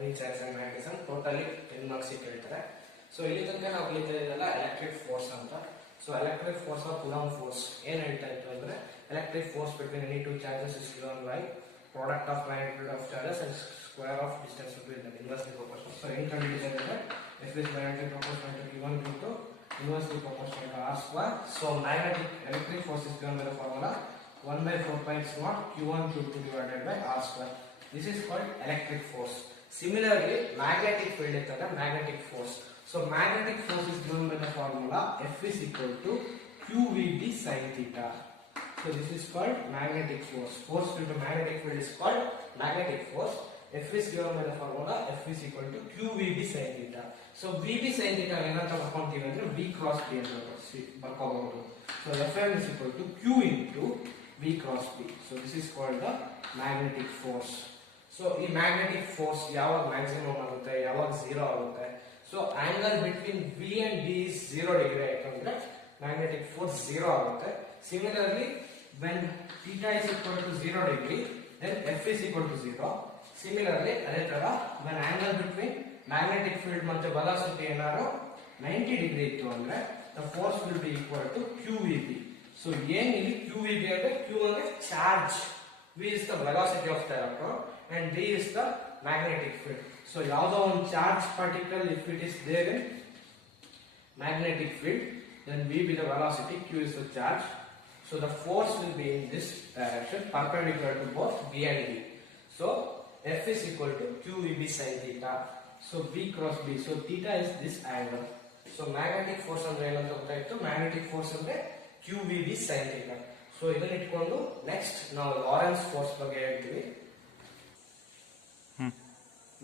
Unit charge and magnetism totally 10 marks ಕೇಳ್ತಾರೆ. So ಇಲ್ಲಿ ತನಕ ನಾವು ಕಲಿತಾ ಇದ್ದಲ್ಲ ಎಲೆಕ್ಟ್ರಿಕ್ ಫೋರ್ಸ್ ಅಂತ. So electric force of coulomb force ಏನ್ ಹೇಳ್ತಾ ಇತ್ತು ಅಂದ್ರೆ electric force between any two charges is given by product of magnitude of charges and square of distance between dum inversely proportional. So ಏನು ಕಂಡುಹಿಡಿದಿದೆ ಅಂದ್ರೆ F is magnetic proportional to Q1 into inversely proportional to R square. So magnetic electric force is given by the formula 1 by 4 pi epsilon Q1 Q2 divided by R square. This is called electric force. Similarly, magnetic field is the magnetic force. So magnetic force is given by the formula F is equal to QVB sin theta. So this is called magnetic force. Force due to magnetic field is called magnetic force. F is given by the formula F is equal to QVB sin theta. So VB sin theta ಏನಂತ ಬರ್ಕೊಂತೀವಿ ಅಂದ್ರೆ V cross B ಅಂತ ಬರ್ಕೋಬಹುದು. So Fm is equal to Q into V cross B. So this is called the magnetic force. So ಈ magnetic force ಯಾವಾಗ maximum ಆಗುತ್ತೆ ಯಾವಾಗ 0 ಆಗುತ್ತೆ. So angle between V and B is 0 degree ಆಯ್ತಂದ್ರೆ magnetic force 0 ಆಗುತ್ತೆ. Similarly, when theta is equal to 0 degree, then F is equal to 0. Similarly, ಅದೇ ತರ when angle between magnetic field ಮತ್ತು velocity ಏನಾದ್ರು 90 degree ಇತ್ತು ಅಂದ್ರೆ the force will be equal to QVB. So ಏನು ಇಲ್ಲಿ QVB ಅಂದ್ರೆ Q ಅಂದ್ರೆ charge, V is the velocity of the electron and B is the magnetic field. So ಯಾವುದೋ ಒಂದು charge particle if it is there in magnetic field, then V be the velocity, Q is the charge. So the force will be in this direction perpendicular to both B and D. So F is equal to QVB sin theta. So V cross B. So theta is this angle. So magnetic force ಅಂದ್ರೆ ಏನಂತ ಗೊತ್ತಾಯ್ತು. Magnetic force ಅಂದ್ರೆ QVB sin theta. So ಇದನ್ನ ಇಟ್ಕೊಂಡು next ನಾವು Lawrence force ಬಗ್ಗೆ ಹೇಳ್ತೀವಿ.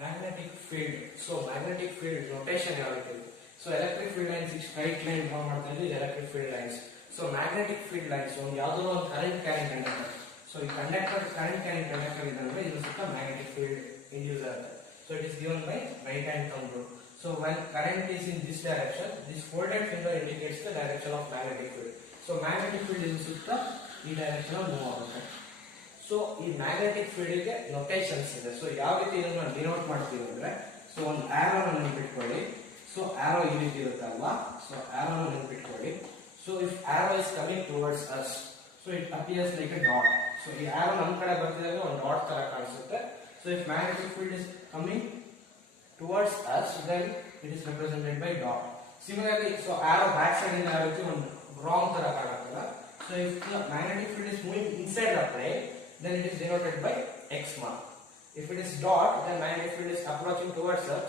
Magnetic field. So magnetic field notation ಯಾವ ರೀತಿ ಇದೆ. So electric field lines is straight line draw ಮಾಡ್ತಾ ಇದ್ದೀವಿ electric field lines. So magnetic field lines ಒಂದು ಯಾವುದೋ ಒಂದು current carrying conductor. So ಈ conductor current carrying conductor ಇದೆ ಅಂದ್ರೆ ಇದು ಸುತ್ತ magnetic field induce ಆಗುತ್ತೆ. So it is given by right hand thumb rule. So when current is in this direction, this folded finger indicates the direction of magnetic field. So magnetic field is ಸುತ್ತ ಈ direction ಅಲ್ಲಿ move ಆಗುತ್ತೆ. So ಈ magnetic field ಗೆ notations ಇದೆ. So ಯಾವ ರೀತಿ ಇದನ್ನ ಡಿನೋಟ್ ಮಾಡ್ತೀವಿ ಅಂದ್ರೆ so ಒಂದು arrow ಅನ್ನು ನೆನಪಿಟ್ಕೊಳ್ಳಿ. So arrow ಈ ರೀತಿ ಇರುತ್ತಲ್ವಾ. So arrow ಅನ್ನು ನೆನಪಿಟ್ಕೊಳ್ಳಿ. So if arrow is coming towards us, so it appears like a dot. So ಈ arrow ನಮ್ಮ ಕಡೆ ಬರ್ತಿದಾಗ ಒಂದು ಡಾಟ್ ತರ ಕಾಣಿಸುತ್ತೆ. So if magnetic field is coming towards us, then it is represented by dot. Similarly, so arrow back side ಇಂದ ಯಾವ ರೀತಿ ಒಂದು wrong ತರ ಕಾಣುತ್ತಲ್ಲ. So if the magnetic field is moving inside the plane, then it is denoted by X mark. If it is dot, then magnetic field is approaching towards us.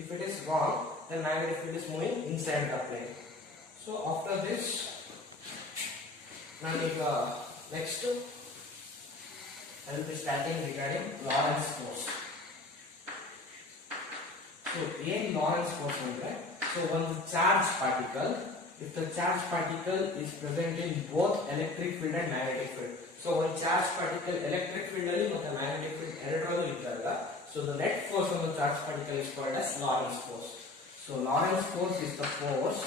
If it is wrong, then magnetic field is moving inside the plane. So after this, now next I will be starting regarding Lorentz force. So ಏನು Lorentz force ಅಂದ್ರೆ so ಒಂದು charge particle, if the charge particle is present in both electric field and magnetic field. So one charge particle electric field ಅಲ್ಲಿ ಮತ್ತು magnetic field ಎರಡರಲ್ಲೂ ಇದ್ದಾಗ so the net force on the charge particle is called as Lorentz force. So Lorentz force is the force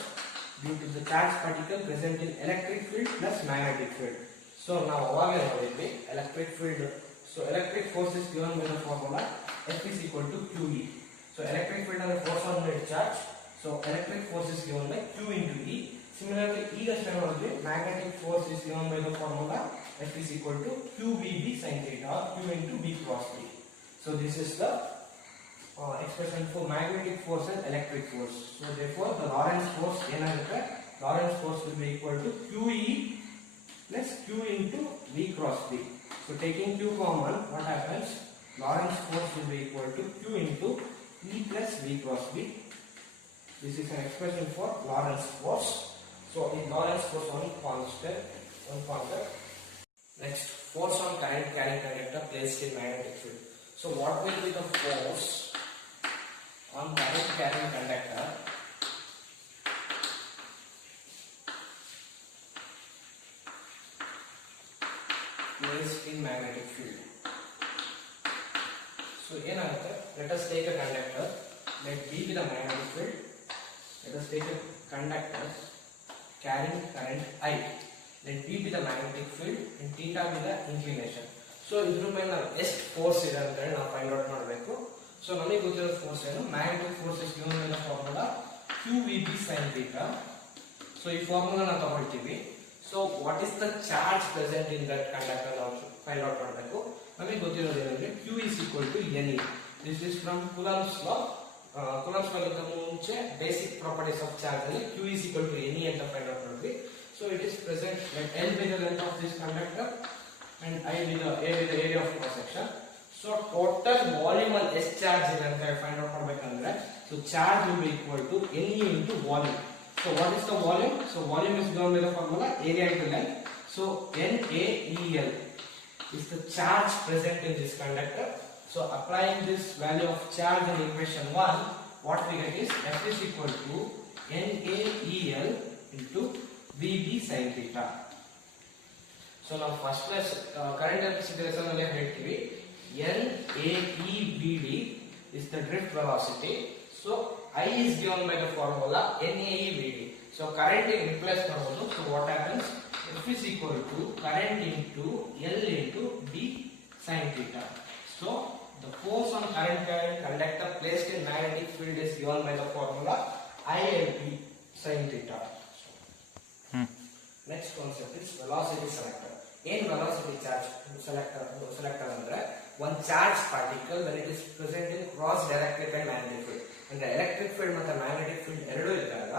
due to the charge particle present in electric field plus magnetic field. So now ಅವಾಗ ನೋಡಿದ್ವಿ electric field. So electric force is given by the formula F is equal to QE. So electric field ಅಂದ್ರೆ force on net charge. So electric force is given by Q into E. Similarly, ಈಗ ನೋಡಿದ್ವಿ magnetic force is given by the formula F is equal to QVB sin theta or Q into V cross B. So this is the expression for magnetic force and electric force. So therefore the Lorentz force ಏನಾಗುತ್ತೆ Lorentz force will be equal to QE plus Q into V cross B. So taking Q common, what happens? Lorentz force will be equal to Q into E plus V cross B. This is an expression for Lorentz force. So in Lorentz force one concept. Next, force on current carrying conductor placed in magnetic field. So what will be the force on current carrying conductor placed in magnetic field? So ಏನಾಗುತ್ತೆ, let us take a conductor, let B be the magnetic field. Let us take a conductor carrying current I. Let B be the magnetic field and theta be the inclination. So ಇದರ ಮೇಲೆ ನಾವು ಎಷ್ಟು force ಇದೆ ಅಂತ ನಾವು find out ಮಾಡಬೇಕು. So ನಮಗೆ ಗೊತ್ತಿರೋ ಫೋರ್ಸ್ ಏನು, magnetic force is given by the formula QVB sin theta. So ಈ ಫಾರ್ಮುಲಾ ನಾವು ತಗೊಳ್ತೀವಿ. So what is the charge present in that conductor ನಾವು ಫೈಂಡ್ ಔಟ್ ಮಾಡಬೇಕು. ನಮಗೆ ಗೊತ್ತಿರೋದು ಏನಂದ್ರೆ Q is equal to NE. This is from Coulomb's law. Coulomb's law ಗಿಂತ ಮುಂಚೆ ಬೇಸಿಕ್ ಪ್ರಾಪರ್ಟೀಸ್ ಆಫ್ ಚಾರ್ಜ್ ಅಲ್ಲಿ Q is equal to NE ಅಂತ find out ಮಾಡಿದ್ವಿ. So it is present at L by the length of this conductor and I with the A with the area of cross section. So total volume ಅಲ್ಲಿ ಎಷ್ಟು charge ಇದೆ ಅಂತ find out ಮಾಡಬೇಕಂದ್ರೆ, so charge will be equal to NE into volume. So what is the volume? So volume is given by the formula area into length. So NaEl is the charge present in this conductor. So applying this value of charge in equation 1, what we get is F is equal to NaEl into VB sin theta. So now first place current electricity ಅಲ್ಲಿ ಹೇಳ್ತೀವಿ NaEBD is the drift velocity. So I is given by the formula NaEBD. So current is replace ಮಾಡಬಹುದು. So what happens? F is equal to current into L into D sin theta. So the force on current conductor placed in magnetic field is given by the formula ILB sin theta. Next concept is velocity selector. In velocity charge selector ಅಂದ್ರೆ one charge particle when it is present in cross electric and magnetic field. ಅಂದ್ರೆ electric field ಮತ್ತು magnetic field ಎರಡೂ ಇದ್ದಾಗ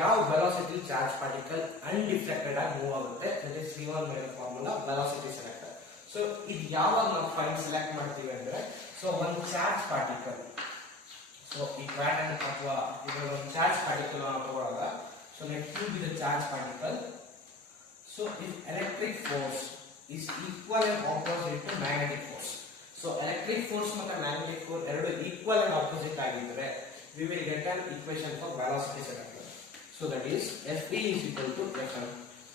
ಯಾವ velocity charge particle undeflected ಆಗಿ move ಆಗುತ್ತೆ, that is given by the formula velocity selector. So ಇದು ಯಾವಾಗ ನಾವು ಫೈಂಡ್ ಸೆಲೆಕ್ಟ್ ಮಾಡ್ತೀವಿ ಅಂದ್ರೆ, so one charge particle, so ಈ ಕ್ವಾಡ್ರಂಟ್ ಅಥವಾ ಇದರ ಒಂದು ಚಾರ್ಜ್ ಪಾರ್ಟಿಕಲ್ ನಾವು ತಗೊಳ್ಳೋಣ. So let Q be the charge particle. So if electric force is equal and opposite to magnetic force, so electric force ಮತ್ತು magnetic force ಎರಡು equal and opposite ಆಗಿದ್ರೆ, we will get an equation for velocity selector. So that is Fe is equal to Fm.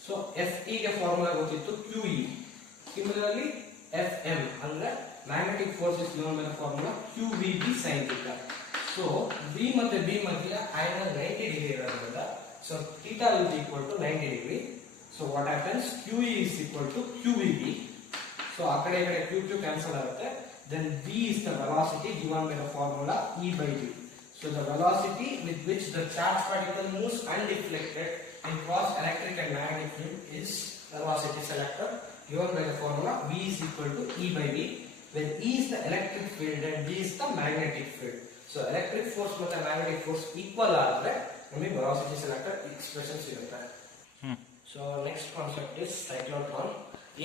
So Fe ಗೆ formula ಗೊತ್ತಿತ್ತು QE. Similarly Fm ಅಂದ್ರೆ magnetic force is given by the formula QVB sin theta. So V ಮತ್ತು B ಮಧ್ಯ angle 90 degree ಇರೋದ್ರಿಂದ, so theta will be equal to 90 degree. So what happens? QE is equal to QVB. So ಆ ಕಡೆ QQ cancel ಆಗುತ್ತೆ. Then V is the velocity given by the formula E by V. So the velocity with which the charge particle moves undeflected in cross electric and magnetic field is velocity selector given by the formula V is equal to E by V, when E is the electric field and V is the magnetic field. So electric force ಮತ್ತು magnetic force equal ಆದರೆ ನಮಗೆ velocity selector expression ಸಿಗುತ್ತೆ. So next concept is cyclotron.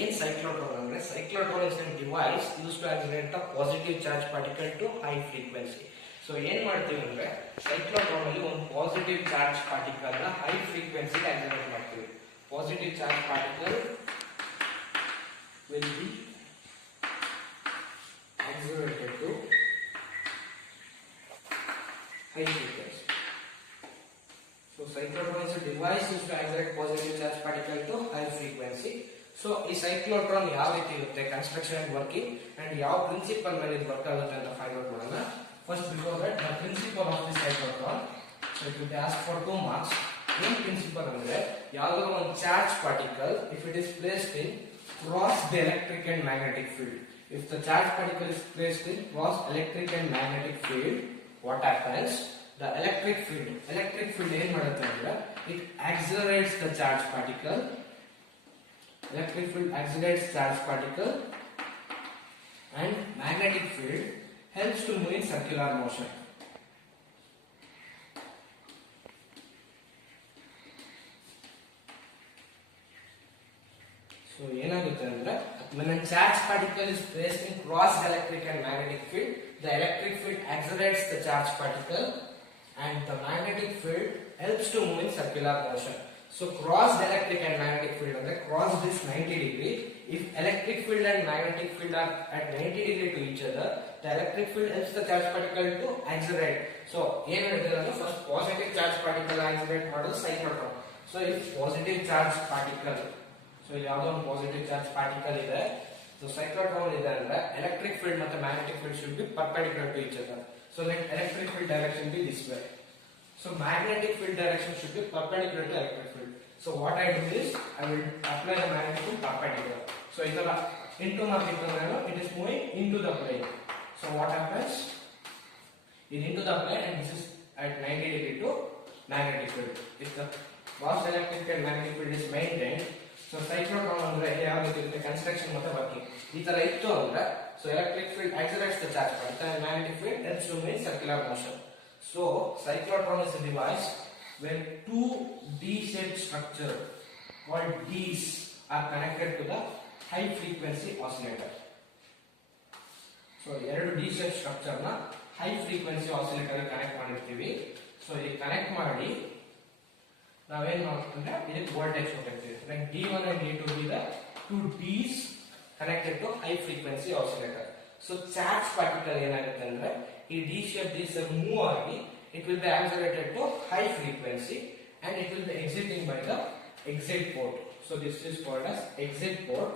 In cyclotron ಅಂದ್ರೆ cyclotron is a device used to accelerate a positive charge particle to high frequency. So ಏನ್ ಮಾಡ್ತೀವಿ ಅಂದ್ರೆ cyclotron ಅಲ್ಲಿ ಒಂದು ಪಾಸಿಟಿವ್ ಚಾರ್ಜ್ ಪಾರ್ಟಿಕಲ್ ನ ಹೈ ಫ್ರೀಕ್ವೆನ್ಸಿ ಗೆ accelerate ಮಾಡ್ತೀವಿ. Positive charge particle will be accelerated to high frequency. So cyclotron is a device used to accelerate positive charge particle to high frequency. So ಈ cyclotron ಯಾವ ರೀತಿ ಇರುತ್ತೆ, construction and working and ಯಾವ principal ಮೇಲೆ ಇದು work ಆಗುತ್ತೆ ಅಂತ find out ಮಾಡೋಣ. First before that, the principle of the cyclotron. So it will be asked for 2 marks. Main principle ಅಂದ್ರೆ ಯಾವುದೋ ಒಂದು charge particle if it is placed in cross the electric and magnetic field. If the charge particle is placed in cross electric and magnetic field, what happens? The electric field ಏನು ಮಾಡುತ್ತೆ ಅಂದ್ರೆ it accelerates the charge particle. Electric field accelerates charge particle and magnetic field helps to move in circular motion. So ಏನಾಗುತ್ತೆ ಅಂದ್ರೆ when a charge particle is placed in cross electric and magnetic field, the electric field accelerates the charge particle and the magnetic field helps to move in circular motion. So cross electric and magnetic field ಅಂದ್ರೆ cross this 90 degree. If electric field and magnetic field are at 90 degree to each other, the electric field helps the charge particle to accelerate. So ಏನು ಹೇಳ್ತಾರೆ ಅಂದ್ರೆ first positive charge particle accelerate ಮಾಡೋದು cyclotron. So if positive charge particle, so ಇಲ್ಲಿ ಯಾವುದೋ ಒಂದು positive charge particle ಇದೆ, so cyclotron ಇದೆ ಅಂದ್ರೆ electric field ಮತ್ತು magnetic field should be perpendicular to each other. So let electric field direction be this way. So magnetic field direction should be perpendicular to electric field. So what I do is I will apply the magnetic field perpendicular. So ಇದರ into marking it is moving into the plane. So what happens? is into the plane and this is at 90 degree to magnetic field. If the Gauss electric field magnetic field is maintained, so cyclotron ಅಂದ್ರೆ ಯಾವ ರೀತಿ ಇರುತ್ತೆ construction ಮತ್ತೆ working ಈ ತರ ಇತ್ತು ಅಂದ್ರೆ so electric field accelerates the charge particle and magnetic field tends to move in circular motion. So cyclotron is a device where two D-shaped structure called Ds are connected to the high frequency oscillator. So ಎರಡು D-shaped structure ನ high frequency oscillator ಗೆ connect ಮಾಡಿರ್ತೀವಿ. So ಈ connect ಮಾಡಿ ನಾವೇನ್ ಮಾಡ್ತೀವಿ ಇದಕ್ಕೆ voltage ಕೊಟ್ಟಿರ್ತೀವಿ. Like D1 and D2 be the two Ds connected to high frequency oscillator. So charge particle ಏನಾಗುತ್ತೆ ಅಂದ್ರೆ ಈ D shape Ds move ಆಗಿ it will be accelerated to high frequency and it will be exiting by the exit port. So this is called as exit port.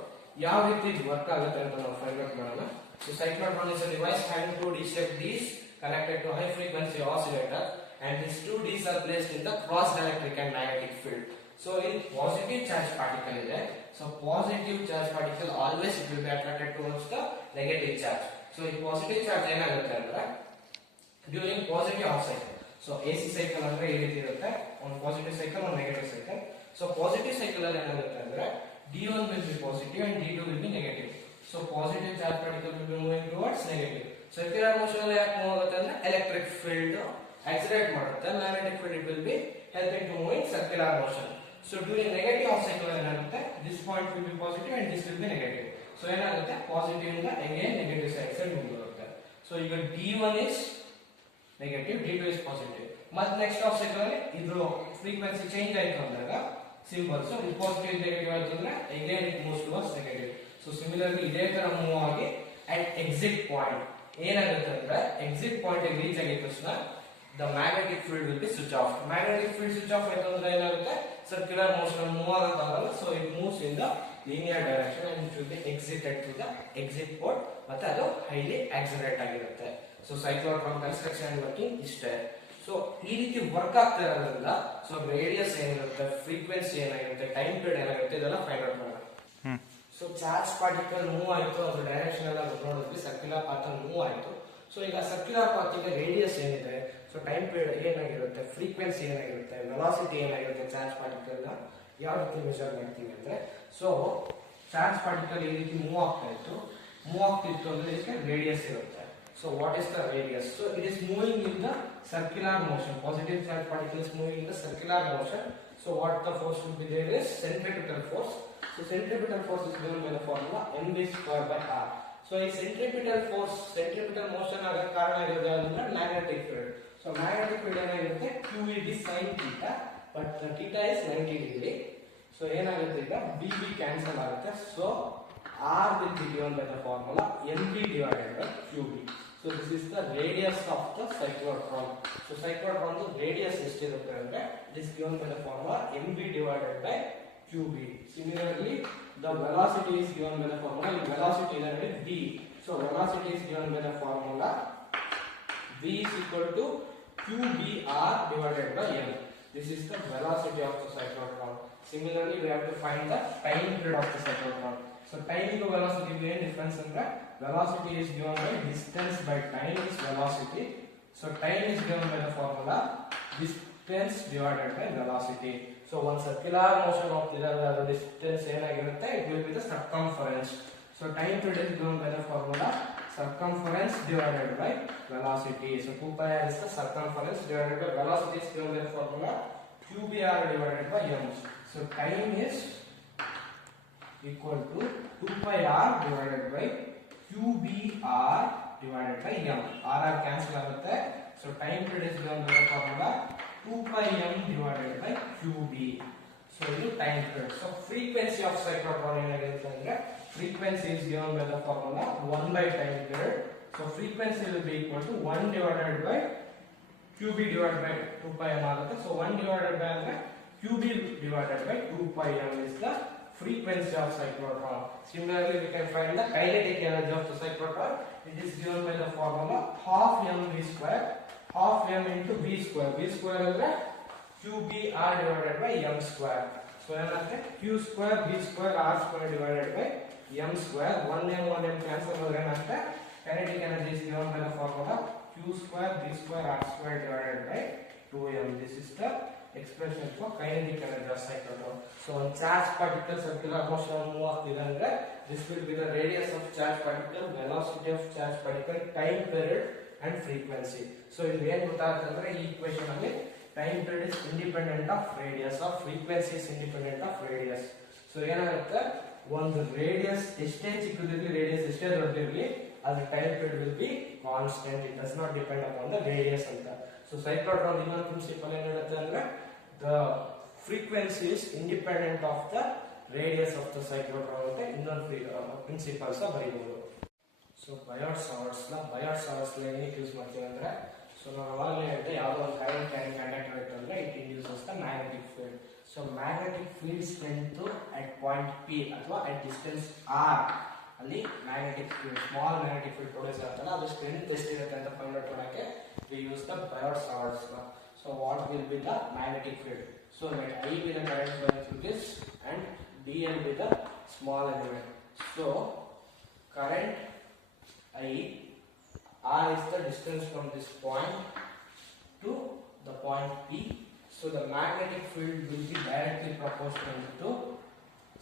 ಯಾವ ರೀತಿ work ಆಗುತ್ತೆ ಅಂತ ನಾವು find out ಮಾಡೋಣ. So cyclotron is a device having two D-shaped Ds connected to high frequency oscillator and these two Ds are placed in the cross dielectric and magnetic field. So in positive charge particle ಇದೆ. So positive charge particle always it will be attracted towards the negative charge. So in positive charge ಏನಾಗುತ್ತೆ ಅಂದ್ರೆ during positive half cycle. So AC cycle ಅಂದ್ರೆ ಈ ರೀತಿ ಇರುತ್ತೆ. ಒಂದು positive cycle ಒಂದು negative cycle. So positive cycle ಅಲ್ಲಿ ಏನಾಗುತ್ತೆ ಅಂದ್ರೆ D1 will be positive and D2 will be negative. So positive charge particle will be moving towards negative. Circular motion ಅಲ್ಲಿ ಯಾಕೆ ಮೂವ್ ಆಗುತ್ತೆ ಅಂದ್ರೆ electric field accelerate ಮಾಡುತ್ತೆ. Magnetic field it will be helping to move in circular motion. So during negative half cycle ಏನಾಗುತ್ತೆ this point will be positive and this will be negative. So ಏನಾಗುತ್ತೆ positive ಇಂದ again negative side move ಆಗುತ್ತೆ. So ಈಗ D1 is negative, D2 is positive. ಮತ್ತೆ next half cycle ಅಲ್ಲಿ ಇದ್ರ frequency change ಆಯ್ತು ಅಂದಾಗ symbol so ಇದು positive negative ಆಯ್ತು ಅಂದ್ರೆ again it moves towards negative. So similarly ಇದೇ ತರ ಮೂವ್ ಆಗಿ at exit point ಏನಾಗುತ್ತೆ ಅಂದ್ರೆ exit point ಗೆ ರೀಚ್ ಆಗಿದ ತಕ್ಷಣ the magnetic field will be switch off. Magnetic field switch off ಆಯ್ತು ಅಂದ್ರೆ ಏನಾಗುತ್ತೆ circular motion ಮೂವ್ ಆಗೋದಾಗಲ್ಲ. So it moves in the linear direction and it will be exited to the exit port ಮತ್ತೆ ಅದು highly accelerate ಆಗಿರುತ್ತೆ. So cyclotron construction and working ಇಷ್ಟೇ. So ಈ ರೀತಿ ವರ್ಕ್ ಆಗ್ತಾ ಇರೋದ್ರಿಂದ ಸೊ ರೇಡಿಯಸ್ ಏನಿರುತ್ತೆ ಫ್ರೀಕ್ವೆನ್ಸಿ ಏನಾಗಿರುತ್ತೆ ಟೈಮ್ ಪೀರಿಯಡ್ ಏನಾಗಿರುತ್ತೆ ಇದೆಲ್ಲ ಫೈಂಡ್ ಔಟ್ ಮಾಡೋಣ. ಸೊ ಚಾರ್ಜ್ ಪಾರ್ಟಿಕಲ್ ಮೂವ್ ಆಯಿತು ಅದು ಡೈರೆಕ್ಷನ್ ಎಲ್ಲ ನೋಡಿದ್ವಿ ಸರ್ಕ್ಯುಲರ್ ಪಾತ್ ಅಲ್ಲಿ ಮೂವ್ ಆಯಿತು. ಸೊ ಈಗ ಸರ್ಕ್ಯುಲರ್ ಪಾತ್ಗೆ ರೇಡಿಯಸ್ ಏನಿದೆ ಸೊ ಟೈಮ್ ಪೀರಿಯಡ್ ಏನಾಗಿರುತ್ತೆ ಫ್ರೀಕ್ವೆನ್ಸಿ ಏನಾಗಿರುತ್ತೆ ವೆಲಾಸಿಟಿ ಏನಾಗಿರುತ್ತೆ ಚಾರ್ಜ್ ಪಾರ್ಟಿಕಲ್ನ ಯಾವ ರೀತಿ ಮೆಜರ್ ಮಾಡ್ತೀವಿ ಅಂದ್ರೆ ಸೊ ಚಾರ್ಜ್ ಪಾರ್ಟಿಕಲ್ ಈ ರೀತಿ ಮೂವ್ ಆಗ್ತಿತ್ತು ಅಂದ್ರೆ ಇದಕ್ಕೆ ರೇಡಿಯಸ್ ಇರುತ್ತೆ. So what is the radius? So it is moving in the circular motion. Positive charge particle is moving in the circular motion. So what the force will be there is centripetal force. So centripetal force is given by the formula mv square by r. So ಈ centripetal force, centripetal motion ಆಗಕ್ಕೆ ಕಾರಣ ಇರೋದು ಅಂದ್ರೆ magnetic field. So magnetic field ಏನಾಗಿರುತ್ತೆ q will be sin theta, but the theta is 90 degree. So ಏನಾಗುತ್ತೆ ಈಗ bb cancel ಆಗುತ್ತೆ. So r will be given by the formula mv divided by qb. So this is the radius of the cyclotron. So cyclotron the radius ಎಷ್ಟಿರುತ್ತೆ ಅಂದ್ರೆ it is given by the formula mv divided by qb. Similarly the velocity is given by the formula velocity is v. So velocity is given by the formula v is equal to qbr divided by m. This is the velocity of the cyclotron. Similarly we have to find the time period of the cyclotron. So time to velocity main difference ಅಂದ್ರೆ velocity is given by distance by time is velocity. So time is given by the formula distance divided by velocity. So one circular motion of the distance ಏನಾಗಿರುತ್ತೆ it will be the circumference. So time period is given by the formula circumference divided by velocity. So 2 pi r is the circumference divided by velocity is given by the formula qbr divided by m. So time is equal to 2 pi r divided by qbr divided by m. r cancel ಆಗುತ್ತೆ. So time period is given by the formula 2 pi m divided by qb. So ಇದು time period. So frequency of cyclotron ಏನಾಗಿರುತ್ತೆ ಅಂದ್ರೆ frequency is given by the formula 1 by time period. So frequency will be equal to 1 divided by qb divided by 2 pi m ಆಗುತ್ತೆ. So 1 divided by ಅಂದ್ರೆ qb divided by 2 pi m is the frequency of cyclotron. Similarly we can find the kinetic energy of the cyclotron. It is given by the formula half mv square, half m into v square. V square ಅಂದ್ರೆ qbr divided by m square. So ಏನಾಗುತ್ತೆ q square v square r square divided by m square. 1m cancel ಮಾಡಿದ್ರೆ ಏನಾಗುತ್ತೆ kinetic energy is given by the formula q q square b square r square divided by 2m. This is the expression for kinetic energy of cyclotron. So one charge particle circular motion move ಆಗ್ತಿದೆ ಅಂದ್ರೆ this will be the radius of charge particle, velocity of charge particle, time period and frequency. So ಇಲ್ಲಿ ಏನು ಗೊತ್ತಾಗುತ್ತೆ ಅಂದ್ರೆ ಈ equation ಅಲ್ಲಿ time period is independent of radius, or frequency is independent of radius. So ಏನಾಗುತ್ತೆ ಒಂದು radius ಎಷ್ಟೇ ಚಿಕ್ಕದಿರಲಿ, radius ಎಷ್ಟೇ ದೊಡ್ಡದಿರಲಿ, ಅದರ time period will be constant. It does not depend upon the radius ಅಂತ. ಸೊ ಸೈಕ್ಲೋಟ್ರಾನ್ ಇನ್ನೊಂದು ಪ್ರಿನ್ಸಿಪಲ್ ಏನು ಹೇಳುತ್ತೆ ಅಂದ್ರೆ the frequency is independent of the radius of the cyclotron ಅಂತ ಇನ್ನೊಂದು ಪ್ರಿನ್ಸಿಪಲ್ಸ್ ಬರೀಬಹುದು. ಸೊ ಬಯಾಟ್ ಸಾವರ್ಸ್ ಏನಕ್ಕೆ ಯೂಸ್ ಮಾಡ್ತೀವಿ ಅಂದ್ರೆ, ಸೊ ನಾವು ಅವಾಗಲೇ ಹೇಳಿದೆ ಯಾವುದೋ ಒಂದು ಕರೆಂಟ್ ಕ್ಯಾರಿಂಗ್ ಕಂಡಕ್ಟರ್ ಇತ್ತು ಅಂದ್ರೆ it induces the magnetic field. So magnetic field strength at point p ಅಥವಾ ಅಟ್ ಡಿಸ್ಟೆನ್ಸ್ ಆರ್ ಅಲ್ಲಿ magnetic field, small magnetic field produce ಆಗ್ತಲ್ಲ, ಅದು ಸ್ಟ್ರೆಂತ್ ಎಷ್ಟಿರುತ್ತೆ ಅಂತ ಫೈಂಡ್ ಔಟ್ ಮಾಡೋಕ್ಕೆ we use the Biot-Savart's law. So what will be the magnetic field? So let I be the current going through this and dl be the small element. So current I, r is the distance from this point to the point P. So the magnetic field will be directly proportional to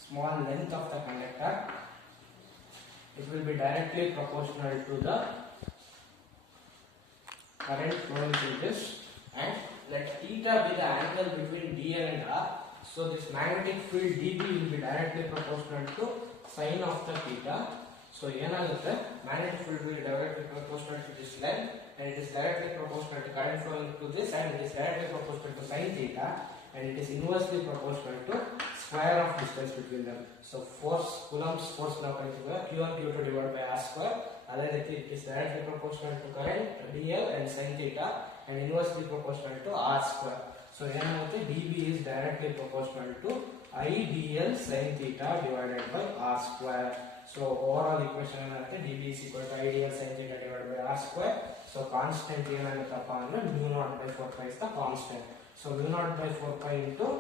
small length of the conductor. It will be directly proportional to the current flowing through this, and let theta be the angle between dl and r. So this magnetic field dB will be directly proportional to sine of the theta. So ಏನಾಗುತ್ತೆ, magnetic field will be directly proportional to this length, and it is directly proportional to current flowing through this, and it is directly proportional to sine theta, and it is inversely proportional to square of distance between them. So force, Coulomb's force now ಕಲಿತಿದ್ವಿ, q1 q2 divided by r square. ಅದೇ ರೀತಿ it is directly proportional to current dl and sin theta, and inversely proportional to r square. So ಏನಾಗುತ್ತೆ, dB is directly proportional to I dl sin theta divided by r square. So overall equation ಏನಾಗುತ್ತೆ, dB is equal to I dl sin theta divided by r square. So constant ಏನಾಗುತ್ತಪ್ಪ ಅಂದ್ರೆ mu naught by 4 pi is the constant. So mu naught by 4 pi into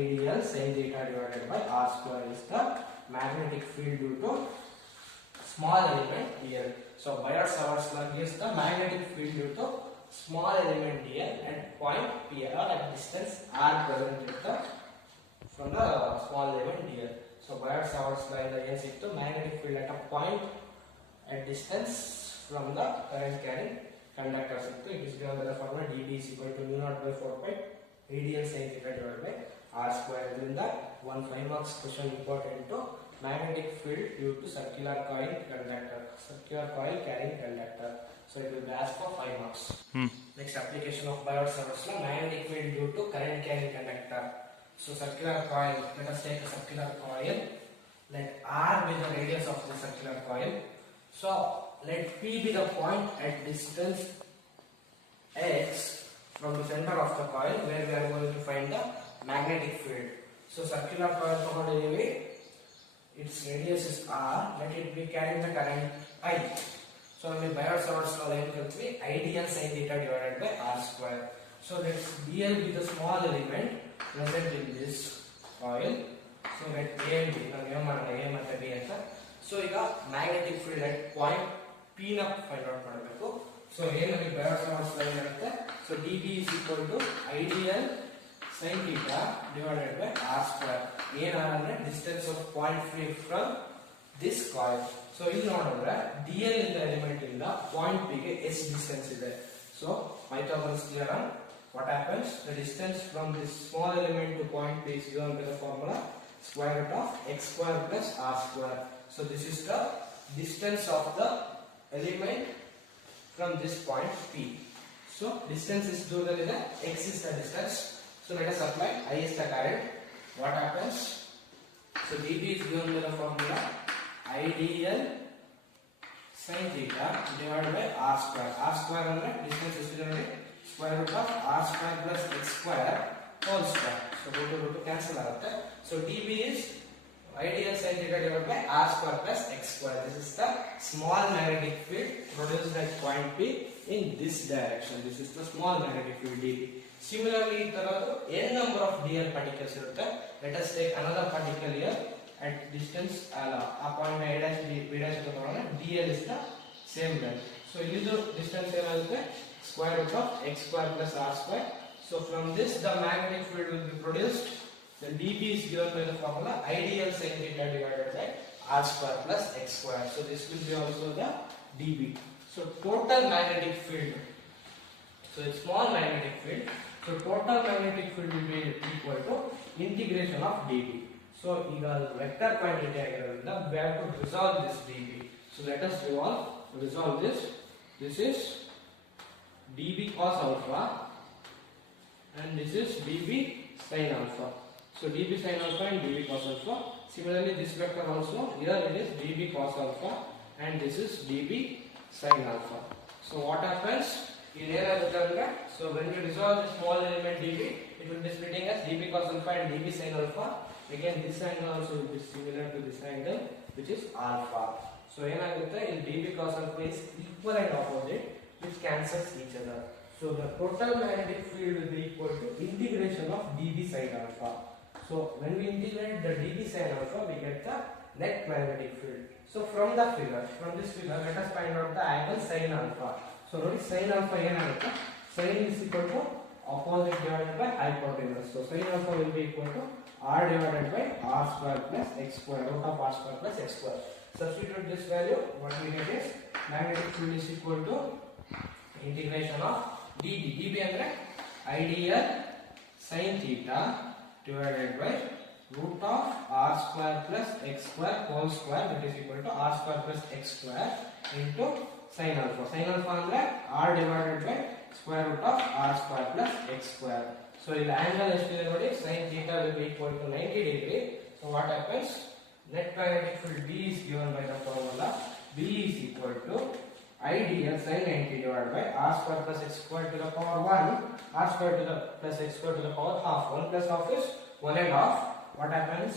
I dl sin theta divided by r square is the magnetic field due to small element dl. So Biot-Savart's law gives the magnetic field due to small element dl at point p, or at distance r present from the small element dl. So Biot-Savart's law is ಏನು ಸಿಕ್ತು, magnetic field at a point at distance from the current carrying conductor ಸಿಕ್ತು. It is given by the formula dB is equal to mu naught by 4 pi ADL sin theta divided by r square. ಇದರಿಂದ one 5 marks question important to magnetic field due to circular coil carrying conductor. So it will be asked for 5 marks. Next application of Biot-Savart's law, magnetic field due to current carrying conductor. So circular coil, let us take a circular coil, let r be the radius of the circular coil. So let p be the point at distance x from the center of the coil where we are going to find the magnetic field. So circular coil ತಗೊಂಡಿದ್ದೀವಿ, its radius is r, let it be carrying the current I. So in Biot-Savart's law ಏನು ಕಲ್ತ್ವಿ, I dl sin theta divided by r square. So let dl be the small element present in this coil. So let a and b, ನಾವು ಏನು ಮಾಡೋಣ, a ಮತ್ತು b ಅಂತ. So ಈಗ magnetic field at point p ನ find out ಮಾಡಬೇಕು. So ಏನಲ್ಲಿ Biot-Savart's law ಏನಿರುತ್ತೆ, so dB is equal to I dl sin theta divided by r square. ಏನಂದ್ರೆ distance of point free from this coil. So ಇಲ್ಲಿ ನೋಡಿದ್ರೆ dl ಇಂದ element ಇಂದ point p ಗೆ ಎಷ್ಟು ಡಿಸ್ಟೆನ್ಸ್ ಇದೆ. So Pythagoras theorem, what happens, the distance from this small element to point p is given by the formula square root of x square plus r square. So this is the distance of the element from this point p. So distance is ದೂರದಲ್ಲಿದೆ, x is the distance. So let us apply, I is the current. What happens? So dB is given by the formula I dl sin theta divided by r square. R square ಅಂದ್ರೆ distance ಎಷ್ಟಿದೆ ನೋಡಿ, square root of r square plus x square whole square. So root cancel ಆಗುತ್ತೆ. So dB is I dl sin theta divided by r square plus x square. This is the small magnetic field produced at point P in this direction. This is the small magnetic field dB. Similarly, n number of dl particles irutte. Let us take another particle here at distance a point A dash B dash dl is the same length. So So ಇಲ್ಲಿದು distance ಏನಾಗುತ್ತೆ square root of x square plus r square. So from this the magnetic field will be produced. The dB is given by the formula ideal sin theta divided by r square plus x square. So this will be also the dB. So total magnetic field. So it's small magnetic field. So total magnetic field will be equal to integration of dB. So ಈಗ vector quantity ಆಗಿರೋದ್ರಿಂದ we have to resolve this dB. So let us resolve this. This is dB cos alpha and this is dB sin alpha. So dB sin alpha and dB cos alpha. Similarly this vector also, here it is dB cos alpha and this is dB sin alpha. So what happens? So when you resolve the small element dB, it will be splitting as dB cos alpha and dB sin alpha. Again this angle also will be similar to this angle which is alpha. So ಏನಾಗುತ್ತೆ ಇಲ್ಲಿ dB cos alpha is equal and opposite which cancels each other. So the total magnetic field will be equal to integration of dB sin alpha. So when we integrate the dB sin alpha, we get the net magnetic field. So from this figure, let us find out the angle sin alpha. So notice sin alpha ಏನಾಗುತ್ತೆ? Sin is equal to opposite divided by hypotenuse. So sin alpha will be equal to r divided by r square plus x square, root of r square plus x square. Substitute this value, what we get is magnetic field is equal to integration of dB. dB ಅಂದ್ರೆ ideal sin theta divided by root of r square plus x square whole square, that is equal to r square plus x square into sin alpha. Sin alpha ಅಂದ್ರೆ r divided by square root of r square plus x square. So ಇಲ್ಲಿ angle ಎಷ್ಟಿದೆ ನೋಡಿ, sin theta will be equal to 90 degree. So what happens? Net magnetic field B is given by the formula B is equal to ideal sin 90 divided by r square plus x square to the power 1, r square to the plus x square to the power half. 1 plus half is 1 and half. What happens?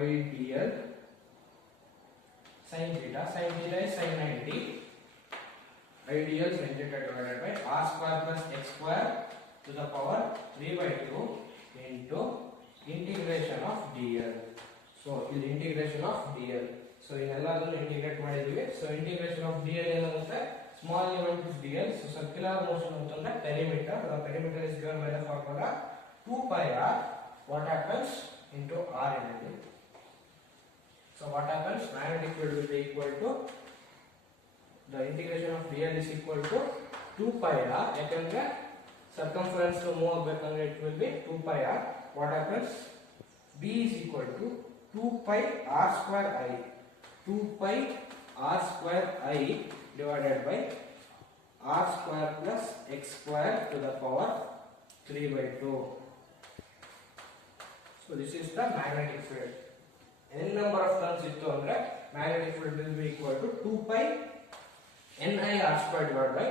Ideal sin theta is sin 90, ideal sin theta divided by r square plus x square to the power 3 by 2 into integration of dl. So ಇಲ್ಲಿ integration of dl. So ಇದೆಲ್ಲದನ್ನು integrate ಮಾಡಿದೀವಿ. So integration of dl ಏನಾಗುತ್ತೆ? Small element is dl. So circular motion ಅಂತಂದ್ರೆ perimeter. The perimeter is given by the formula 2 pi r. What happens? Into r energy. So what happens? Magnetic field will be equal to the integration of dl is equal to 2 pi r. ಯಾಕಂದ್ರೆ circumference to move ಆಗಬೇಕಂದ್ರೆ it will be 2 pi r. What happens? B is equal to 2 pi r square I. 2 pi r square I divided by r square plus x square to the power 3 by 2. So this is the magnetic field. N number of turns ittu andre magnetic field will be equal to 2 pi Ni r square divided by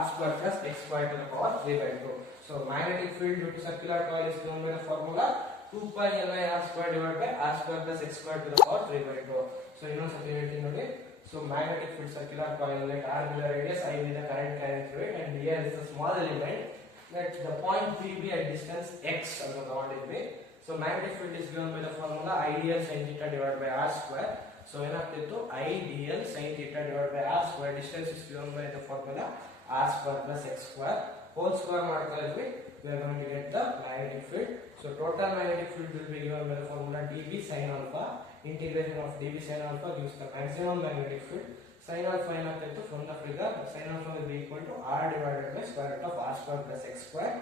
r square plus x square to the power 3 by 2. So magnetic field due to circular coil is given by the formula 2 pi Ni r square divided by r square plus x square to the power 3 by 2. So ಇನ್ನೊಂದು ಹೇಳ್ತೀನಿ ನೋಡಿ. So magnetic field circular coil like r with the radius, I with the current carrying through it, and here is a small element that the point PB at distance x ಅಂತ ತಗೊಂಡಿದ್ವಿ. So magnetic field is given by the formula ideal sin theta divided by r square. So ಏನಾಗ್ತಿತ್ತು ideal sin theta divided by r square, distance is given by the formula r square plus x square whole square ಮಾಡ್ತಾ ಇದ್ವಿ. We are going to get the magnetic field. So total magnetic field will be given by the formula dB sin alpha. Integration of dB sin alpha gives the maximum magnetic field. Sin alpha ಏನಾಗ್ತಿತ್ತು from the figure, sin alpha will be equal to r divided by square root of r square plus x square.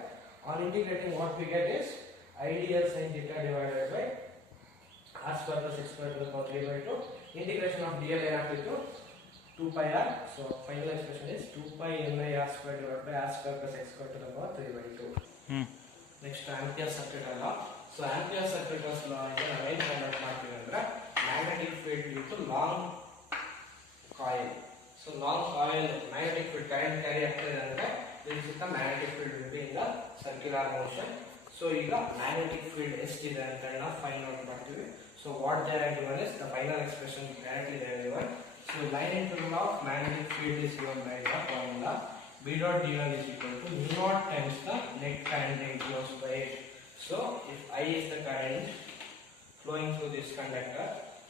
On integrating, what we get is ideal sin theta divided by r square plus x square to the power 3 by 2. Integration of dl ಏನಾಗ್ತಿತ್ತು 2 pi r. So final expression is 2 pi Ni r square divided by r square plus x square to the power 3 by 2. Next Ampere circuit law. So Ampere circuit law ಇಂದ ನಾವೇನು conduct ಮಾಡ್ತೀವಿ ಅಂದ್ರೆ magnetic field due to long coil. So long coil magnetic field current carry ಆಗ್ತದೆ ಅಂದ್ರೆ this is the magnetic field will be in the circular motion. So ಈಗ magnetic field ಎಷ್ಟಿದೆ ಅಂತ ನಾವು ಫೈಂಡ್ ಔಟ್ ಮಾಡ್ತೀವಿ. So what they are given is the final expression directly they are given. So line integral of magnetic field is given by the formula B dot dl is equal to mu naught times the net current enclosed by it. So if I is the current flowing through this conductor,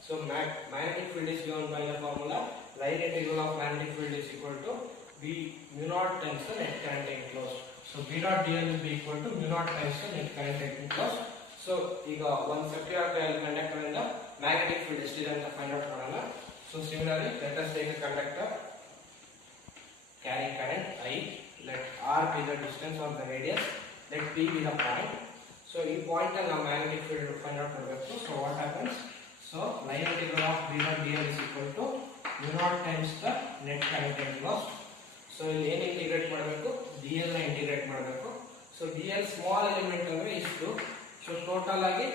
So magnetic field is given by the formula line integral of magnetic field is equal to B mu naught times the net current enclosed. So B dot dl will be equal to mu naught times the net current enclosed. So ಈಗ ಒಂದು circular coil conductor ಇಂದ magnetic field ಎಷ್ಟಿದೆ ಅಂತ find out ಮಾಡೋಣ. So similarly let us take a conductor carrying current I, let R be the distance of the radius, let P be the point. So ಈ point ಅಲ್ಲಿ ನಾವು magnetic field find out ಮಾಡಬೇಕು. So what happens? So line integral of B dot dl is equal to mu naught times the net current enclosed. So ಇಲ್ಲಿ ಏನು integrate ಮಾಡಬೇಕು? dl ನ integrate ಮಾಡಬೇಕು. So dl small element ಅಂದ್ರೆ ಇಷ್ಟು. So total ಆಗಿ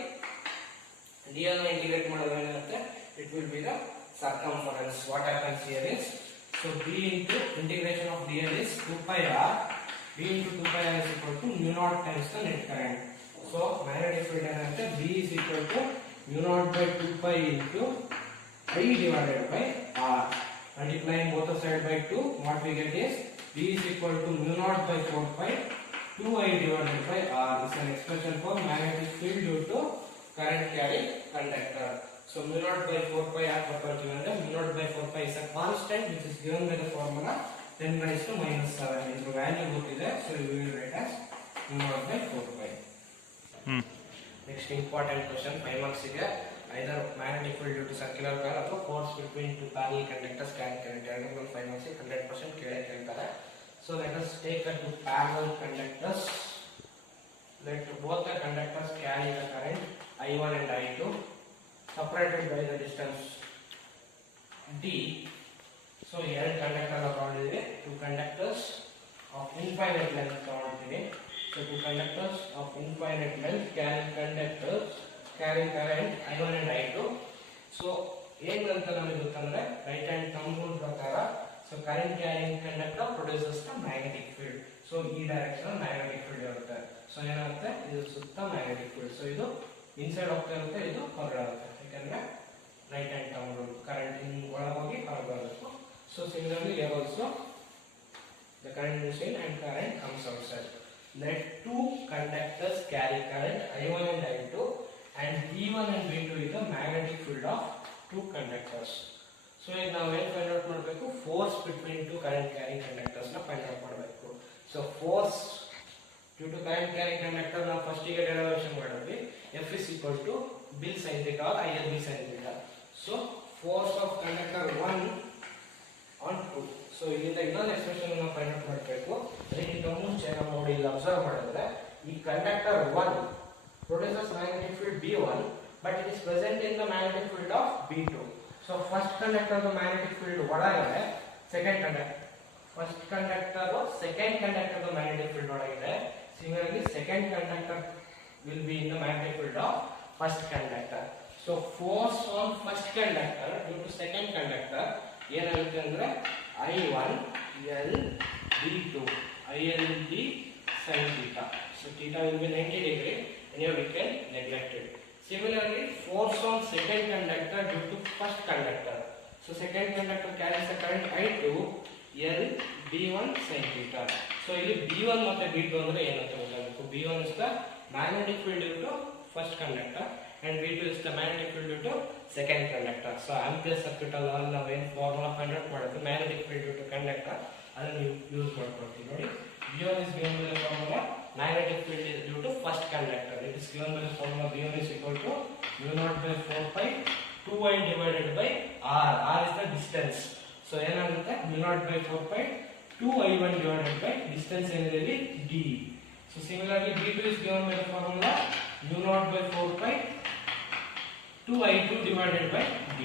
dl ನ integrate ಮಾಡಿದ್ರೆ ಏನಾಗುತ್ತೆ? It will be the circumference. What happens here is, so b into integration of dl is 2 pi r. b into 2 pi r is equal to mu naught times the net current. So magnetic field ಏನಾಗುತ್ತೆ? b is equal to mu naught by 2 pi into I divided by r. Multiplying both the side by 2, what we get is b is equal to mu naught by 4 pi 2I divided by r. This is an expression for magnetic field due to current carrying conductor. So mu naught by 4 pi r given, mu naught by 4 pi is a constant which is given by the formula 10 raised to minus 7. Into value ಗೊತ್ತಿದೆ, so we will write as mu naught by 4 pi. Next important question 5 marks ಗೆ either magnetic field due to circular coil ಅಥವಾ force between two parallel conductors carrying current ಎರಡನ್ನೂ 5 marks ಗೆ 100% ಕೇಳ್ತಾರೆ. So let us take the two parallel conductors. Let both the conductors carry the current I1 and I2 separated by the distance d. So here conductor ತಗೊಂಡಿದ್ದೀವಿ, two conductors of infinite length ತಗೊಂಡಿದ್ದೀವಿ. So two conductors of infinite length carrying current I1 and I2. So ಏನು ಅಂತ ನಮಗೆ ಗೊತ್ತಂದ್ರೆ right hand thumb rule ಪ್ರಕಾರ, so current carrying conductor produces the magnetic field. So ಈ direction magnetic field ಇರುತ್ತೆ. So ಏನಾಗುತ್ತೆ? ಇದು ಸುತ್ತ magnetic field. So ಇದು ಇನ್ಸೈಡ್ ಹೋಗ್ತಾ ಇರುತ್ತೆ, ಇದು ಹೊರಗಡೆ ಆಗುತ್ತೆ. ಯಾಕಂದ್ರೆ right hand thumb rule, current ಒಳಗೆ ಹೋಗಿ ಹೊರಗೆ ಬರಬೇಕು. So similarly here also the current moves in and current comes outside. Let two conductors carry current I1 and I2, and V1 and V2 is the magnetic field of two conductors. So ಈಗ ನಾವು ಏನು find out ಮಾಡಬೇಕು? Force between two current carrying conductors ನ find out ಮಾಡಬೇಕು. So force due to current carrying conductor ನಾವು first ಗೆ derivation ಮಾಡಿದ್ವಿ. F is equal to B sin theta or IL B sin theta. So force of conductor 1 on 2. So ಇಲ್ಲಿಂದ ಇನ್ನೊಂದು expression ನಾವು find out ಮಾಡಬೇಕು. ಇದಕ್ಕಿಂತ ಮುಂಚೆ ನಾವು ನೋಡಿ ಇಲ್ಲಿ ಅಬ್ಸರ್ವ್ ಮಾಡಿದ್ರೆ ಈ conductor 1 produces magnetic field B1, but it is present in the magnetic field of B2. So first conductor the magnetic field ಒಳಗಿದೆ, second conductor the magnetic field ಒಳಗಿದೆ. Similarly second conductor will be in the magnetic field of first conductor. So force on first conductor due to second conductor ಏನಾಗುತ್ತೆ ಅಂದ್ರೆ I1 L B2 IL B sin theta. So theta will be 90 degree, and here we can neglect it. Similarly force on second conductor due to first conductor. So second conductor carries the current I2 L B1 sin theta. So ಇಲ್ಲಿ B1 ಮತ್ತೆ B2 ಅಂದ್ರೆ ಏನಂತ ಗೊತ್ತಾಗಬೇಕು. B1 is the magnetic field due to first conductor and B2 is the magnetic field due to second conductor. So Ampere circuit ಅಲ್ಲಿ ನಾವು ಏನು formula find out ಮಾಡೋದು magnetic field due to conductor ಅದನ್ನು use ಮಾಡ್ಕೊಳ್ತೀವಿ. ನೋಡಿ B1 is given by the formula magnetic field is due to first conductor. It is given by the formula B1 is equal to mu naught by 4 pi 2I divided by R. R is the distance. So ಏನಾಗುತ್ತೆ? mu naught by 4 pi 2I1 divided by distance ಏನಿದೆ D. So similarly B2 is given by the formula mu naught by 4 pi 2I2 divided by D.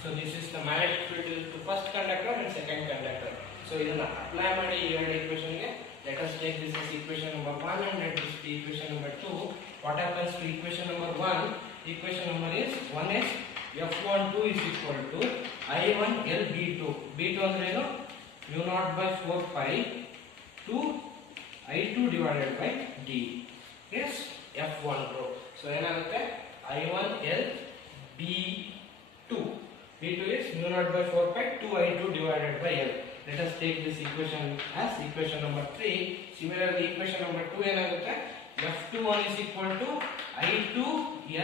So this is the magnetic field to first conductor and second conductor. So ಇದನ್ನ apply ಮಾಡಿ ಈ ಎರಡು equation ಗೆ let us take this as equation number 1 and let this be equation number 2. What happens to equation number 1? Equation number is 1 is F12 is equal to I1 L B2. B2 ಅಂದ್ರೆ ಏನು? mu naught by 4 pi 2I2 divided by D is F12. So ಏನಾಗುತ್ತೆ? I1 L B2. B2 is mu naught by 4 pi 2I2 divided by L. Let us take this equation as equation number 3. Similarly equation number 2 ಏನಾಗುತ್ತೆ? F21 is equal to I2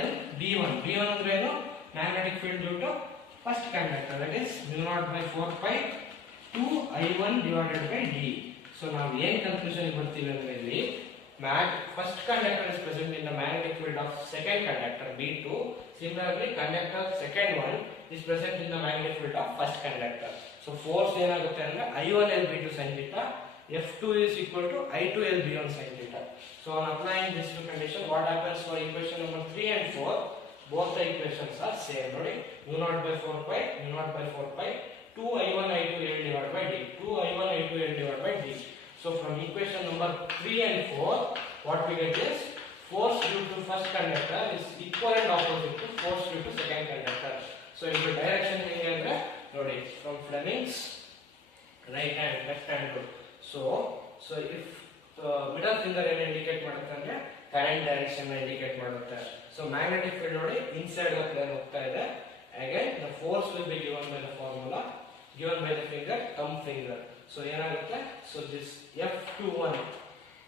L B1. B1 ಅಂದ್ರೆ ಏನು? magnetic field due to first conductor, that is mu naught by 4 pi 2 I1 divided by d. So now ಏನು conclusion ಬರ್ತೀವಿ ಅಂದ್ರೆ ಇಲ್ಲಿ first conductor is present in the magnetic field of second conductor B2. Similarly, conductor second one is present in the magnetic field of first conductor. So force ಏನಾಗುತ್ತೆ ಅಂದ್ರೆ I1 LB2 sin theta, F2 is equal to I2 LB1 sin theta. So on applying this two condition, what happens for equation number 3 and 4? Both the equations are same. ನೋಡಿ, mu naught by 4 pi, mu naught by 4 pi, 2 I1 I2 L divided by d, 2 I1 I2 L divided by d. So from equation number 3 and 4, what we get is force due to first conductor is equal and opposite to force due to second conductor. So in the direction ಹೆಂಗೆ ಅಂದ್ರೆ ನೋಡಿ, from Fleming's right hand, left hand rule. So if middle finger ಏನು indicate ಮಾಡುತ್ತೆ ಅಂದ್ರೆ current direction ನ indicate ಮಾಡುತ್ತೆ. So magnetic field ನೋಡಿ inside the plane ಹೋಗ್ತಾ ಇದೆ. Again the force will be given by the formula given by the finger, thumb finger. So ಏನಾಗುತ್ತೆ? So this F21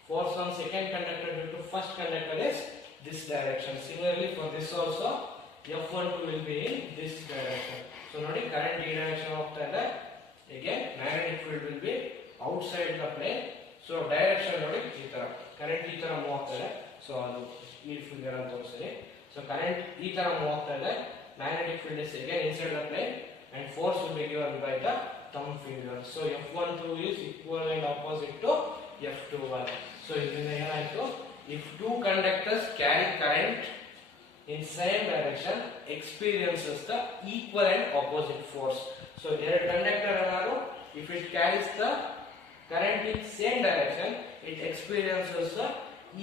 force on second conductor due to first conductor is this direction. Similarly for this also F12 will be in this direction. So ನೋಡಿ, current ಈ direction ಹೋಗ್ತಾ ಇದೆ. Again magnetic field will be outside the plane. So direction ನೋಡಿ ಈ ತರ, current ಈ ತರ move ಆಗ್ತಾ ಇದೆ. So ಅದು ಈ ಫಿಗರ್ ಅಂತ ತೋರಿಸ್ತೀನಿ. So current ಈ ತರ ಮೂವ್ ಆಗ್ತಾ ಇದೆ, magnetic field is again inside the plane and force will be given by the thumb finger. So F12 is equal and opposite to F21. So ಇದರಿಂದ ಏನಾಯ್ತು, if two conductors carry current in same direction experiences the equal and opposite force. So ಎರಡು conductor ಏನಾದ್ರು if it carries the current in same direction it experiences the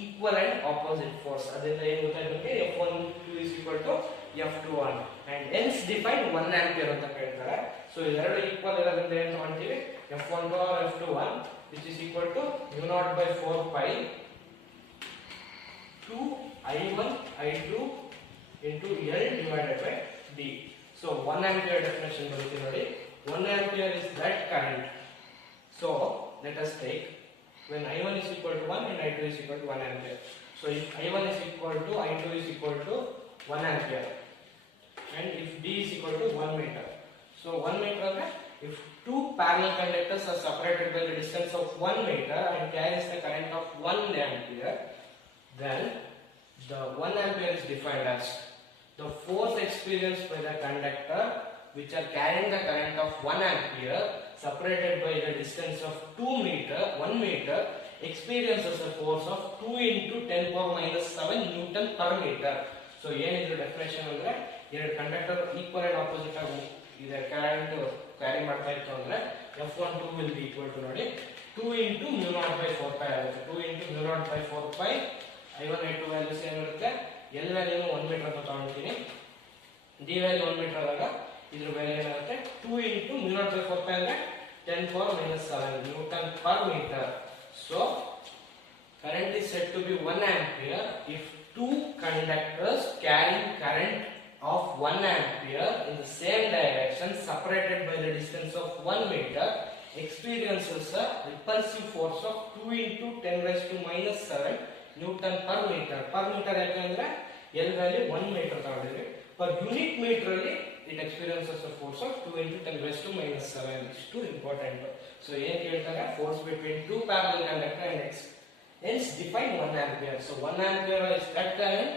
equal and opposite force. ಅದರಿಂದ ಏನು ಗೊತ್ತಾಗುತ್ತೆ, F12 is equal to F21 and hence define 1 ampere ಅಂತ ಹೇಳ್ತಾರೆ. So ಎರಡು equal ಇರೋದ್ರಿಂದ ಏನು ಮಾಡ್ತೀವಿ, F12 or F21 which is equal to mu naught by 4 pi 2 I1 I2 into L divided by d. So 1 ampere definition ಬರುತ್ತೆ ನೋಡಿ. 1 ampere is that current. So let us take when I1 is equal to 1 and I2 is equal to 1 ampere. So if I1 is equal to I2 is equal to 1 ampere and if d is equal to 1 meter. So 1 meter ಅಂದ್ರೆ if two parallel conductors are separated by the distance of 1 meter and carries the current of 1 ampere, then the 1 ampere is defined as the force experienced by the conductor which are carrying the current of 1 ampere separated by the distance of 1 meter experiences a force of 2 into 10 power minus 7 Newton per meter. So ಏನಿದ್ರು definition ಅಂದ್ರೆ ಎರಡು conductor equal and opposite ಆಗಿ ಇದೆ current carry ಮಾಡ್ತಾ ಇತ್ತು ಅಂದ್ರೆ F12 will be equal to ನೋಡಿ 2 into mu naught by 4 pi ಆಗುತ್ತೆ. 2 into mu naught by 4 pi I1 I2 values ಏನಿರುತ್ತೆ, L ವ್ಯಾಲ್ಯೂ 1 ಮೀಟರ್ ಅಂತ ತಗೊಂಡ್ತೀನಿ, D ವ್ಯಾಲ್ಯೂ 1 ಮೀಟರ್ ಆದಾಗ ಇದ್ರ ವ್ಯಾಲ್ಯೂ ಏನಾಗುತ್ತೆ 2 into mu naught by 4 pi ಅಂದ್ರೆ 10 power minus 7 Newton per meter. So current is said to be 1 ampere if two conductors carrying current of 1 ampere in the same direction separated by the distance of 1 meter experiences a repulsive force of 2 into 10 raised to minus 7 Newton per meter. Per meter ಯಾಕಂದ್ರೆ L value 1 meter ತಗೊಂಡಿದ್ವಿ, per unit meter ಅಲ್ಲಿ it experiences a force of 2 into 10 raised to minus 7. It's too important. So ಏನು ಕೇಳ್ತಾರೆ, force between two parallel conductor and hence define 1 ampere. So 1 ampere is that current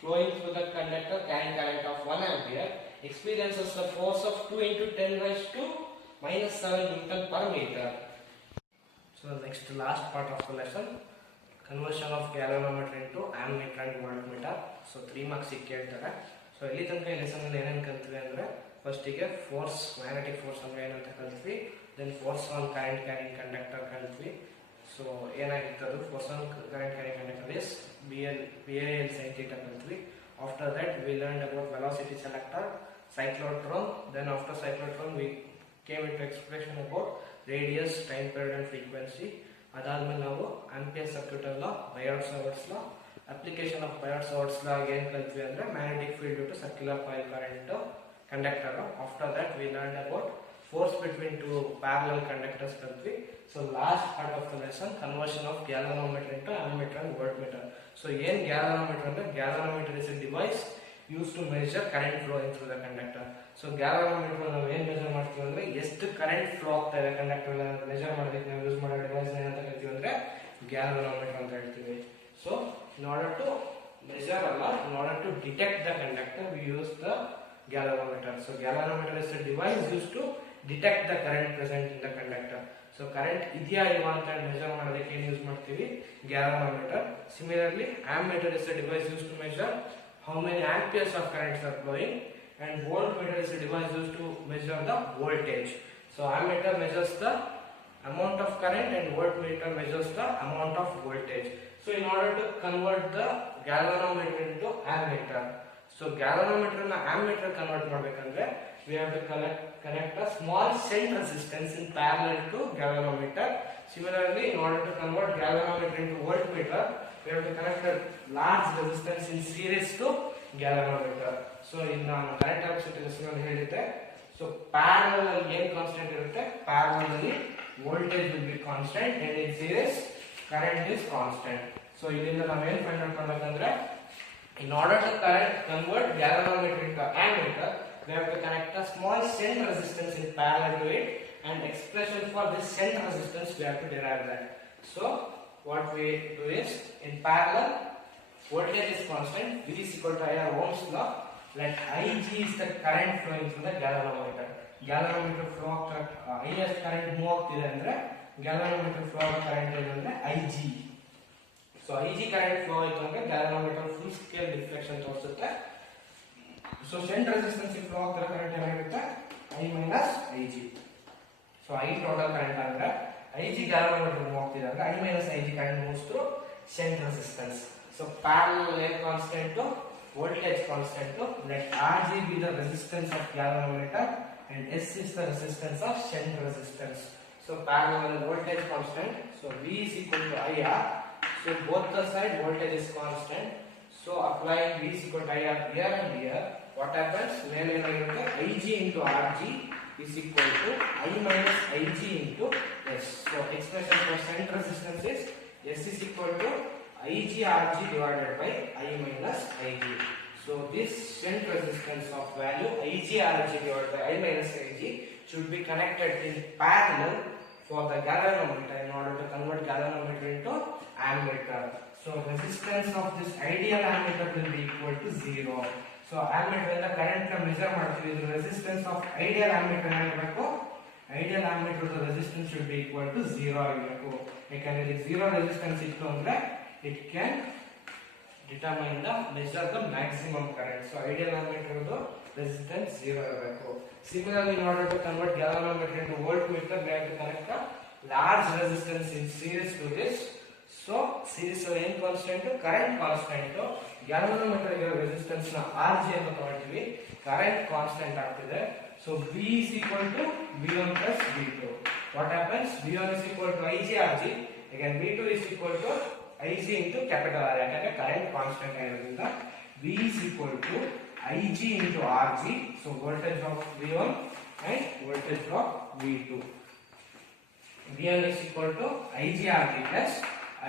flowing through the conductor carrying current of 1 ampere experiences the force of 2 into 10 raised to minus 7 Newton per meter. So next last part of the lesson, conversion of galvanometer into ammeter and voltmeter. So 3 marks ಕೇಳ್ತಾರೆ. So ಇಲ್ಲಿ ತನಕ ಈ lesson ಅಲ್ಲಿ ಏನೇನು ಕಲ್ತ್ವಿ ಅಂದ್ರೆ ಫಸ್ಟಿಗೆ force, magnetic force ಅಂದ್ರೆ ಏನಂತ ಕಲ್ತ್ವಿ, then force on current carrying conductor ಕಲ್ತ್ವಿ. ಸೊ ಏನಾಗಿತ್ತು ಅದು force on current carrying conductor is BL sin theta ಕಲ್ತ್ವಿ. After that we learned about velocity selector, cyclotron, then after cyclotron we came into expression about radius, time period and frequency. ಅದಾದ್ಮೇಲೆ ನಾವು ampere circuit law, Biot-Savart's law, application of Biot-Savart's law ಏನು ಕಲ್ತ್ವಿ ಅಂದ್ರೆ magnetic field due to circular coil current conductor. After that we learned about force between two parallel conductors ಕಲ್ತ್ವಿ. So last part of the lesson, conversion of galvanometer into ammeter and voltmeter. So ಏನು galvanometer ಅಂದ್ರೆ, galvanometer is a device used to measure current flowing through the conductor. So galvanometer ನಾವು ಏನು measure ಮಾಡ್ತೀವಿ ಅಂದ್ರೆ ಎಷ್ಟು current flow ಆಗ್ತಾ ಇದೆ conductor measure ಮಾಡೋದಕ್ಕೆ ನಾವು ಯೂಸ್ ಮಾಡೋ ಡಿವೈಸ್ ಏನಂತ ಕರಿತೀವಿ ಅಂದ್ರೆ galvanometer ಅಂತ ಹೇಳ್ತೀವಿ. So in order to measure ಅಲ್ಲ, in order to detect the conductor we use the galvanometer. So galvanometer is a device used to detect the current present in the conductor. So current ಇದೆಯಾ ಇಲ್ವಾ ಅಂತ measure ಮಾಡೋದಕ್ಕೆ ಏನು use ಮಾಡ್ತೀವಿ galvanometer. Similarly ammeter is a device used to measure how many amperes of currents are flowing, and voltmeter is a device used to measure the voltage. So ammeter measures the amount of current and voltmeter measures the amount of voltage. So in order to convert the galvanometer into ammeter, so galvanometer na ammeter convert ಮಾಡಬೇಕಂದ್ರೆ we have to connect a small shunt resistance in parallel to galvanometer. Similarly, in order to convert galvanometer into voltmeter, we have to connect a large resistance in series to galvanometer. So in current electricity resistance ಹೇಳಿದ್ದೆ. So parallel ಅಲ್ಲಿ ಏನು constant ಇರುತ್ತೆ, parallel ಅಲ್ಲಿ voltage will be constant and in series current is constant. So ಇದರಿಂದ ನಾವು ಏನು find out ಮಾಡಬೇಕಂದ್ರೆ in order to convert galvanometer into ammeter, we have to connect a small shunt resistance in parallel to it, and expression for this shunt resistance we have to derive that. So what we do is, in parallel voltage is constant, V is equal to IR Ohm's law. Let Ig is the current flowing through the galvanometer. Galvanometer flow highest current move ಆಗ್ತಿದೆ ಅಂದ್ರೆ galvanometer flow current ಏನಂದ್ರೆ Ig. So Ig current flow ಆಯ್ತು ಅಂದ್ರೆ galvanometer full scale deflection ತೋರಿಸುತ್ತೆ. So shunt resistance flow ಆಗ್ತಿರೋ current ಏನಾಗಿರುತ್ತೆ I minus Ig. So I total current ಅಂದ್ರೆ Ig galvanometer move ಆಗ್ತಿದೆ ಅಂದ್ರೆ I minus Ig current moves through shunt resistance. So parallel air constant to voltage constant to let Rg be the resistance of galvanometer and S is the resistance of shunt resistance. So parallel voltage constant. So V is equal to IR. So both the side voltage is constant. So applying V is equal to IR here and here, what happens? Ig into Rg is equal to I minus Ig into S. So expression for shunt resistance is S is equal to Ig Rg divided by I minus Ig. So this shunt resistance of value Ig Rg divided by I minus Ig should be connected in parallel for the galvanometer in order to convert galvanometer into ammeter. So resistance of this ideal ammeter will be equal to 0. So ammeter the current measure ಮಾಡ್ತೀವಿ, the resistance of ideal ammeter ಏನಾಗಬೇಕು, ideal ammeter the resistance should be equal to 0 ಆಗಬೇಕು. ಯಾಕಂದ್ರೆ 0 resistance ಇತ್ತು ಅಂದ್ರೆ it can determine the measure the maximum current. So ideal ammeter the resistance 0 ಇರಬೇಕು. Similarly, in order to convert galvanometer into voltmeter, we have to connect a large resistance in series to this. So series ಏನು constant, current constant. galvanometer ಗೆ resistance ನ Rg ಅಂತ ತಗೊಳ್ತೀವಿ, current constant ಆಗ್ತಿದೆ. So V is equal to V1 plus V2. What happens? V1 is equal to Ig Rg. Again V2 is equal to Ig into capital R. ಯಾಕಂದ್ರೆ current constant ಆಗಿರೋದ್ರಿಂದ V is equal to Ig into Rg. So voltage of V1 and voltage of V2. V1 is equal to Ig Rg plus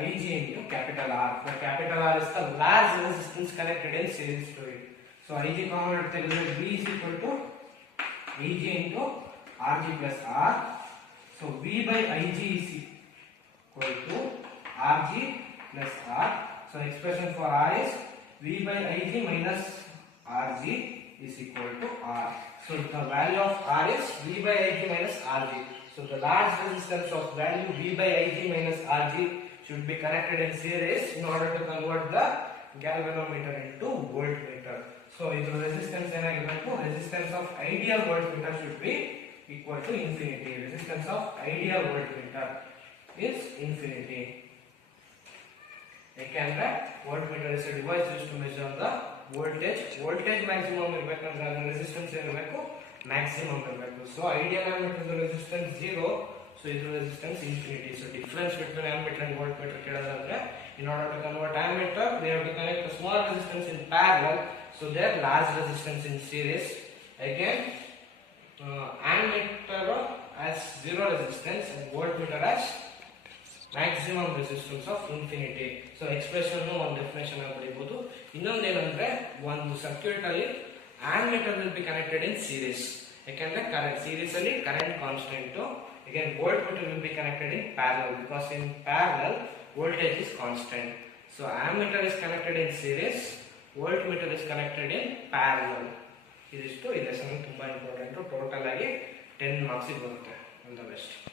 Ig into capital R. The capital R is the large resistance connected in series to it. So Ig common ತೆಗೆದ್ರೆ V is equal to Ig into Rg plus R. So V by Ig is equal to Rg plus R. So expression for R is V by Ig minus Rg is equal to R. So the value of R is V by Ig minus Rg. So the large resistance of value V by Ig minus Rg should be connected in series in order to convert the galvanometer into voltmeter. So if the resistance ಏನಾಗಿರಬೇಕು, resistance of ideal voltmeter should be equal to infinity. Resistance of ideal voltmeter is infinity. ಯಾಕೆಂದ್ರೆ voltmeter is a device used to measure the voltage maximum ಇರಬೇಕಂದ್ರೆ ಅದರ resistance ಇರಬೇಕು maximum ಇರಬೇಕು. So ideal ammeter the resistance 0, so is resistance infinity. So difference between ammeter and voltmeter ಕೇಳೋದಾದ್ರೆ in order to convert ammeter we have to connect a small resistance in parallel, so there large resistance in series. Again ammeter has 0 resistance and voltmeter has maximum resistance of infinity. So expression ಒಂದು definition ಆಗಿ ಬರೀಬಹುದು. ಇನ್ನೊಂದೇನಂದ್ರೆ ಒಂದು circuit ಅಲ್ಲಿ ammeter will be connected in series. ಯಾಕಂದ್ರೆ current series ಅಲ್ಲಿ current constant. Again, voltmeter will be connected in parallel because in parallel voltage is constant. So ammeter is connected in series, voltmeter is connected in parallel. This is to lesson ತುಂಬಾ important. Total ಆಗಿ 10 marks ಬರುತ್ತೆ. All the best.